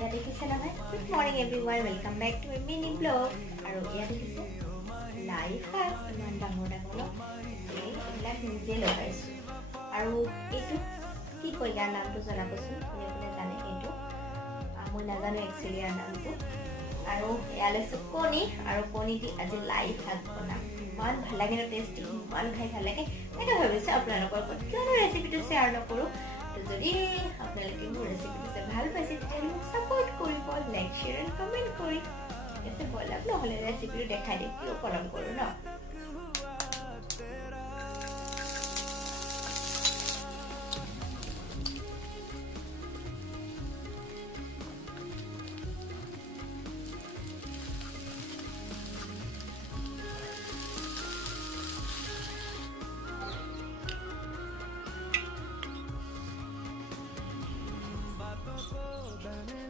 এয়া দেখিছে নহয়, good morning everyone, welcome back to my mini blog. আৰু এয়া দেখিছে লাইফ শাক, ইমান ডাঙৰ ডাঙৰ ন, এইবিলাক নিজে লগাইছোঁ। আৰু এইটো কি কয় ইয়াৰ নামটো জনাবচোন, কোনে কোনে জানে এইটো। মই নাজানো একচুৱেলি ইয়াৰ নামটো। আৰু এয়া লৈছোঁ কণী, আৰু কণী দি আজি লাইফ শাক বনাম। ইমান ভাল লাগে ন, টেষ্টি, ইমান খাই ভাল লাগে। সেইটো ভাবিছোঁ আপোনালোকৰ লগত কিয়নো ৰেচিপিটো শ্বেয়াৰ নকৰোঁ। যদি আপোনালোকে মোৰ ৰেচিপিটো ভাল পাইছে তেতিয়াহ'লে মোক ছাপোৰ্ট কৰিব, লাইক শ্বেয়াৰ এণ্ড কমেণ্ট কৰি। ঠিক আছে, ব'লক নহ'লে ৰেচিপিটো দেখাই দিম, কিয় পলম কৰোঁ ন।